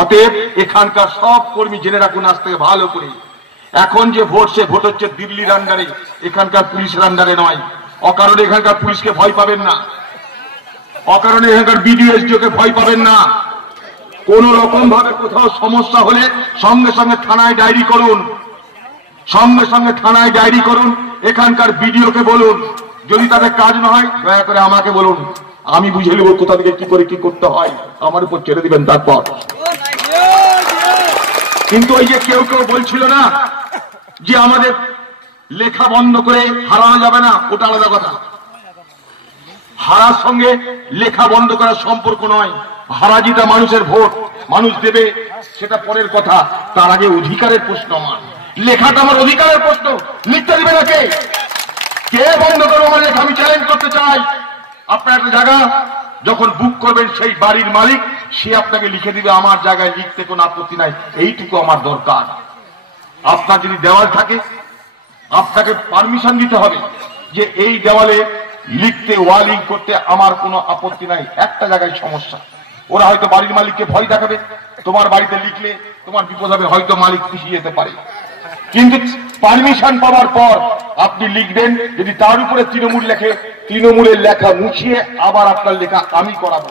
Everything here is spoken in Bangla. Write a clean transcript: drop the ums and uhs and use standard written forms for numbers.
অতএব এখানকার সব কর্মী জেনে রাখুন আজ থেকে ভালো করে, এখন যে ভোট সে ভোট হচ্ছে দিল্লির আন্ডারে, এখানকার পুলিশের আন্ডারে নয়। অকারণে এখানকার পুলিশকে ভয় পাবেন না, অকারণে এখানকার বিডিও এসডিওকে ভয় পাবেন না। কোন রকম ভাবে কোথাও সমস্যা হলে সঙ্গে সঙ্গে থানায় ডায়েরি করুন, সঙ্গে সঙ্গে থানায় ডায়েরি করুন। এখানকার বিডিওকে বলুন, যদি তাদের কাজ না হয় দয়া করে আমাকে বলুন, আমি বুঝে নেব কোথা থেকে কি করে কি করতে হয়, আমার উপর ছেড়ে দিবেন। তারপর কিন্তু ওই যে কেউ কেউ বলছিল না যে আমাদের লেখা বন্ধ করে হারানো যাবে না, ওটা আলাদা কথা। হারার সঙ্গে লেখা বন্ধ করার সম্পর্ক নয়। হারাজিটা মানুষের ভোট, মানুষ দেবে সেটা পরের কথা, তার আগে অধিকারের প্রশ্ন। আমার লেখাটা আমার অধিকারের প্রশ্ন, লিখতে দিবে না কে? কে বন্ধ করবো আমার লেখা? আমি চ্যালেঞ্জ করতে চাই। আপনার একটা জায়গা যখন বুক করবেন, সেই বাড়ির মালিক সে আপনাকে লিখে দিবে, আমার জায়গায় লিখতে কোনো আপত্তি নাই, এইটুকু আমার দরকার। আপনার যদি দেওয়াল থাকে, আপনাকে পারমিশন দিতে হবে যে এই দেওয়ালে লিখতে, ওয়ালিং করতে আমার কোনো আপত্তি নাই। একটা জায়গায় সমস্যা, ওরা হয়তো বাড়ির মালিককে ভয় দেখাবে, তোমার বাড়িতে লিখলে তোমার বিপদ হবে, হয়তো মালিক পিছিয়ে যেতে পারে। কিন্তু পারমিশন পাওয়ার পর আপনি লিখবেন, যদি তার উপরে তৃণমূল লেখে, তৃণমূলের লেখা মুছিয়ে আবার আপনার লেখা আমি করাবো।